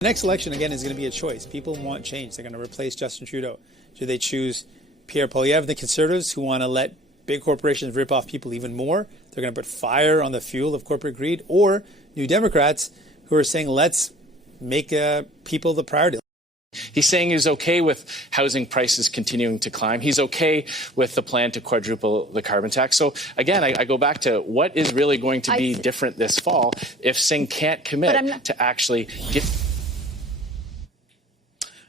The next election, again, is going to be a choice. People want change. They're going to replace Justin Trudeau. Do they choose Pierre Poilievre, the Conservatives, who want to let big corporations rip off people even more? They're going to put fire on the fuel of corporate greed. Or New Democrats, who are saying, let's make people the priority. He's saying he's okay with housing prices continuing to climb. He's okay with the plan to quadruple the carbon tax. So, again, I go back to what is really going to be different this fall if Singh can't commit to actually get...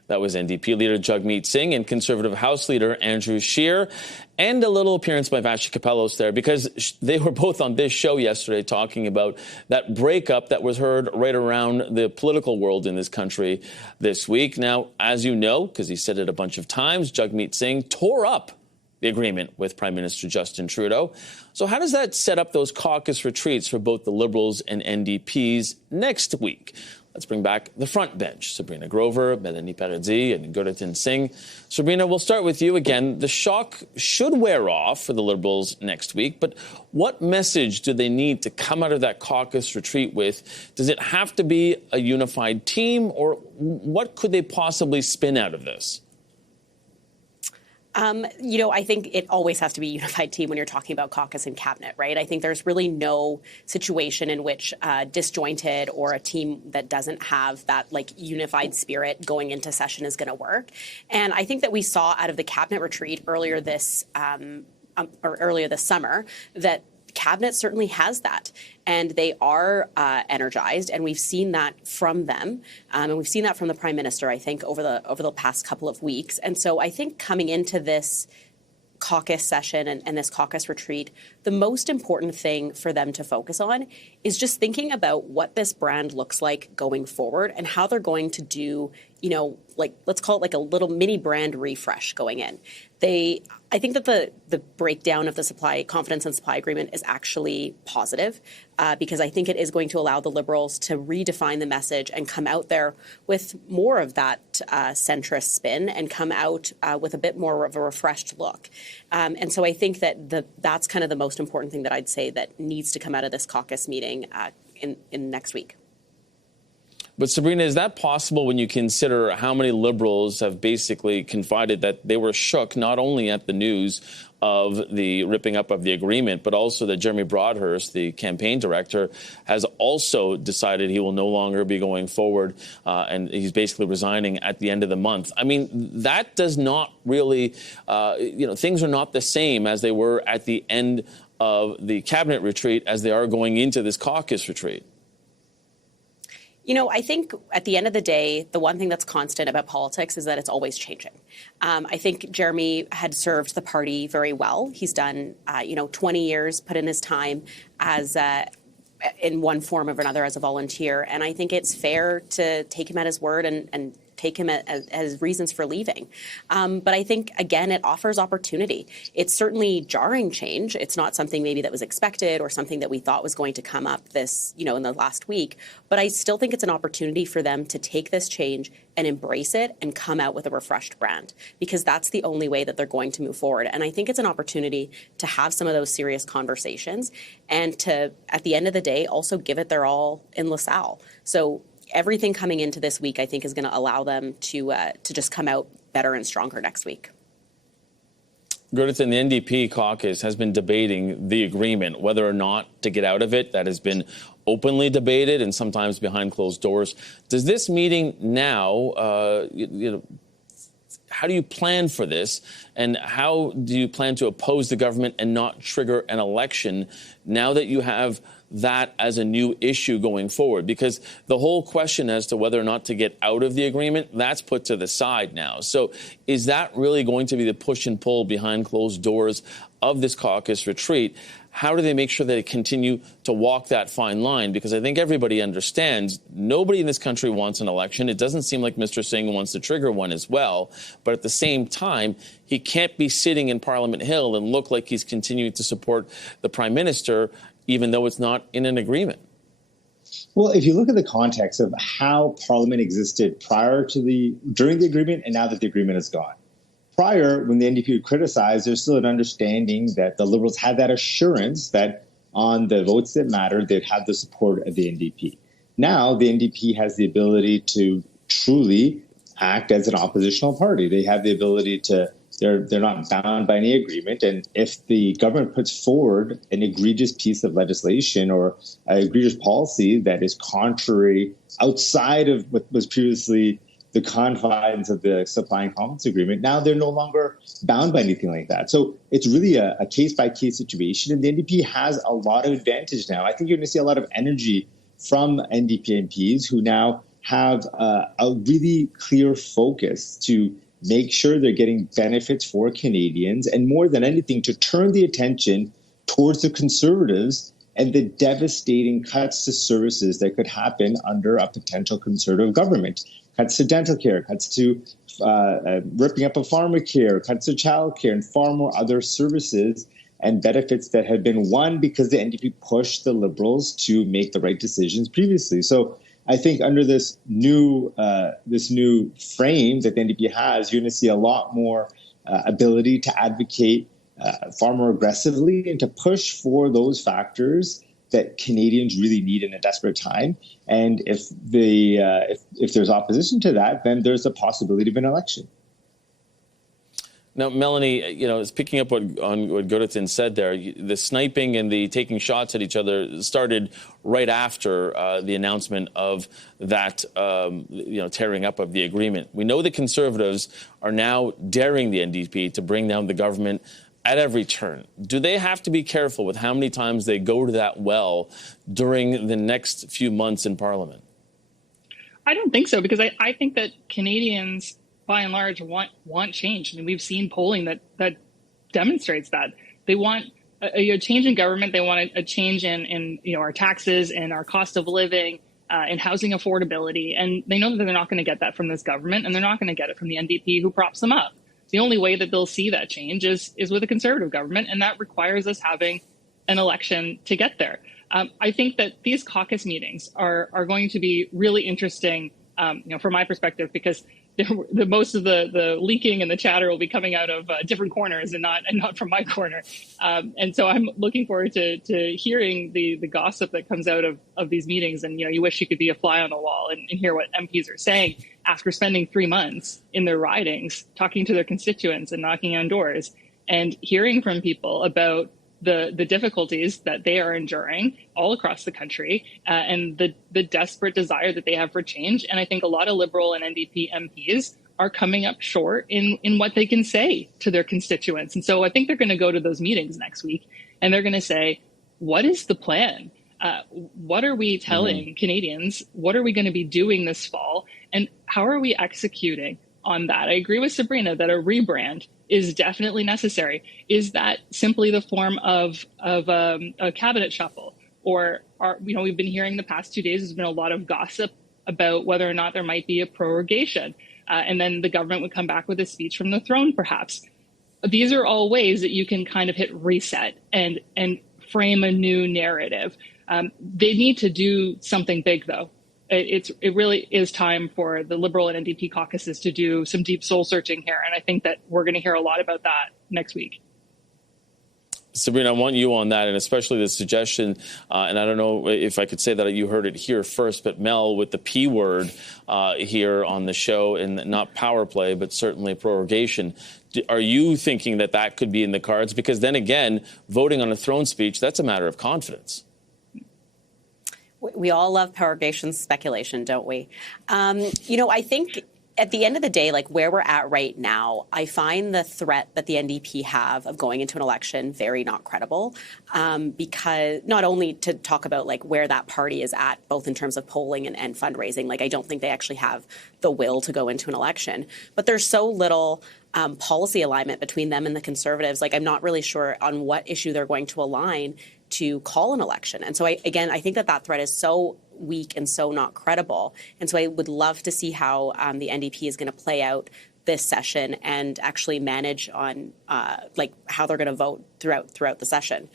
That was NDP leader Jagmeet Singh and Conservative House leader Andrew Scheer, and a little appearance by Vassy Kapelos there, because they were both on this show yesterday talking about that breakup that was heard right around the political world in this country this week. Now, as you know, because he said it a bunch of times, Jagmeet Singh tore up the agreement with Prime Minister Justin Trudeau. So how does that set up those caucus retreats for both the Liberals and NDPs next week? Let's bring back the front bench. Sabrina Grover, Melanie Paradis, and Gurritan Singh. Sabrina, we'll start with you again. The shock should wear off for the Liberals next week, but what message do they need to come out of that caucus retreat with? Does it have to be a unified team, or what could they possibly spin out of this? I think it always has to be a unified team when you're talking about caucus and cabinet, right? I think there's really no situation in which disjointed or a team that doesn't have that unified spirit going into session is going to work. And I think that we saw out of the cabinet retreat earlier this summer that cabinet certainly has that, and they are energized, and we've seen that from them, and we've seen that from the Prime Minister, I think, over the past couple of weeks. And so I think coming into this caucus session and this caucus retreat, the most important thing for them to focus on is just thinking about what this brand looks like going forward and how they're going to do, let's call it a little mini brand refresh going in. I think that the breakdown of the confidence and supply agreement is actually positive because I think it is going to allow the Liberals to redefine the message and come out there with more of that centrist spin and come out with a bit more of a refreshed look. And so I think that that's kind of the most important thing that I'd say that needs to come out of this caucus meeting in next week. But Sabrina, is that possible when you consider how many Liberals have basically confided that they were shook not only at the news of the ripping up of the agreement, but also that Jeremy Broadhurst, the campaign director, has also decided he will no longer be going forward and he's basically resigning at the end of the month. I mean, that does not really, things are not the same as they were at the end of the cabinet retreat as they are going into this caucus retreat. I think at the end of the day, the one thing that's constant about politics is that it's always changing. I think Jeremy had served the party very well. He's done, 20 years, put in his time as in one form or another as a volunteer. And I think it's fair to take him at his word and take him as reasons for leaving. But I think, again, it offers opportunity. It's certainly jarring change. It's not something maybe that was expected or something that we thought was going to come up this, in the last week. But I still think it's an opportunity for them to take this change and embrace it and come out with a refreshed brand, because that's the only way that they're going to move forward. And I think it's an opportunity to have some of those serious conversations and to, at the end of the day, also give it their all in LaSalle. So everything coming into this week, I think, is going to allow them to just come out better and stronger next week. Gurritan, the NDP caucus has been debating the agreement, whether or not to get out of it. That has been openly debated and sometimes behind closed doors. Does this meeting now, how do you plan for this? And how do you plan to oppose the government and not trigger an election now that you have that as a new issue going forward? Because the whole question as to whether or not to get out of the agreement, that's put to the side now. So is that really going to be the push and pull behind closed doors of this caucus retreat? How do they make sure that they continue to walk that fine line? Because I think everybody understands nobody in this country wants an election. It doesn't seem like Mr. Singh wants to trigger one as well. But at the same time, he can't be sitting in Parliament Hill and look like he's continuing to support the Prime Minister, even though it's not in an agreement. Well, if you look at the context of how Parliament existed during the agreement and now that the agreement is gone. Prior, when the NDP would criticize, there's still an understanding that the Liberals had that assurance that on the votes that mattered, they'd have the support of the NDP. now the NDP has the ability to truly act as an oppositional party. They have the ability to, they're not bound by any agreement. And if the government puts forward an egregious piece of legislation or an egregious policy that is contrary outside of what was previously the confines of the supply and confidence agreement, now they're no longer bound by anything like that. So it's really a case-by-case situation, and the NDP has a lot of advantage now. I think you're going to see a lot of energy from NDP MPs who now have a really clear focus to make sure they're getting benefits for Canadians, and more than anything, to turn the attention towards the Conservatives and the devastating cuts to services that could happen under a potential Conservative government. Cuts to dental care, cuts to ripping up of pharmacare, cuts to childcare, and far more other services and benefits that had been won because the NDP pushed the Liberals to make the right decisions previously. So I think under this new frame that the NDP has, you're going to see a lot more ability to advocate far more aggressively and to push for those factors that Canadians really need in a desperate time. And if there's opposition to that, then there's a possibility of an election. Now, Melanie, is picking up on what Goodison said there. The sniping and the taking shots at each other started right after the announcement of that, tearing up of the agreement. We know the Conservatives are now daring the NDP to bring down the government at every turn. Do they have to be careful with how many times they go to that well during the next few months in Parliament? I don't think so, because I think that Canadians, by and large, want change. I mean, we've seen polling that demonstrates that. They want a change in government. They want a change in our taxes and our cost of living and housing affordability. And they know that they're not going to get that from this government, and they're not going to get it from the NDP, who props them up. The only way that they'll see that change is with a Conservative government, and that requires us having an election to get there. I think that these caucus meetings are going to be really interesting, from my perspective, because most of the leaking and the chatter will be coming out of different corners and not from my corner. And so I'm looking forward to hearing the gossip that comes out of these meetings. And, you wish you could be a fly on the wall and hear what MPs are saying after spending 3 months in their ridings, talking to their constituents and knocking on doors and hearing from people about the difficulties that they are enduring all across the country and the desperate desire that they have for change. And I think a lot of Liberal and NDP MPs are coming up short in what they can say to their constituents. And so I think they're going to go to those meetings next week and they're going to say, what is the plan? What are we telling Canadians? What are we going to be doing this fall? And how are we executing on that? I agree with Sabrina that a rebrand is definitely necessary. Is that simply the form of a cabinet shuffle? Or we've been hearing the past 2 days, there's been a lot of gossip about whether or not there might be a prorogation. And then the government would come back with a speech from the throne, perhaps. These are all ways that you can kind of hit reset and frame a new narrative. They need to do something big, though. It really is time for the Liberal and NDP caucuses to do some deep soul searching here. And I think that we're going to hear a lot about that next week. Sabrina, I want you on that, and especially the suggestion, and I don't know if I could say that you heard it here first, but Mel, with the P word here on the show, and not power play, but certainly prorogation. Are you thinking that could be in the cards? Because then again, voting on a throne speech, that's a matter of confidence. We all love prorogation speculation, don't we? I think at the end of the day, like where we're at right now, I find the threat that the NDP have of going into an election very not credible, because not only to talk about like where that party is at, both in terms of polling and fundraising, like I don't think they actually have the will to go into an election, but there's so little policy alignment between them and the Conservatives. Like I'm not really sure on what issue they're going to align to call an election. And so I think that threat is so weak and so not credible. And so I would love to see how the NDP is going to play out this session and actually manage on how they're going to vote throughout the session.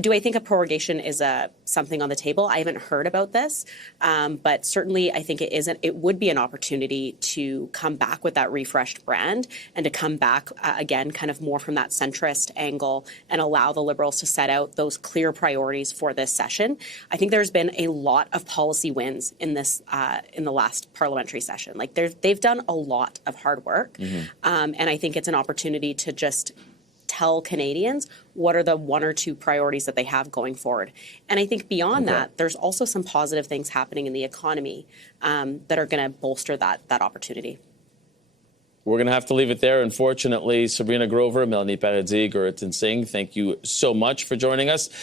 Do I think a prorogation is something on the table? I haven't heard about this, but certainly I think it would be an opportunity to come back with that refreshed brand and to come back again kind of more from that centrist angle and allow the Liberals to set out those clear priorities for this session. I think there's been a lot of policy wins in this in the last parliamentary session. Like they've done a lot of hard work, and I think it's an opportunity to just tell Canadians what are the one or two priorities that they have going forward. And I think beyond that, there's also some positive things happening in the economy that are going to bolster that opportunity. We're going to have to leave it there. Unfortunately, Sabrina Grover, Melanie Paradis, Guritan Singh, thank you so much for joining us.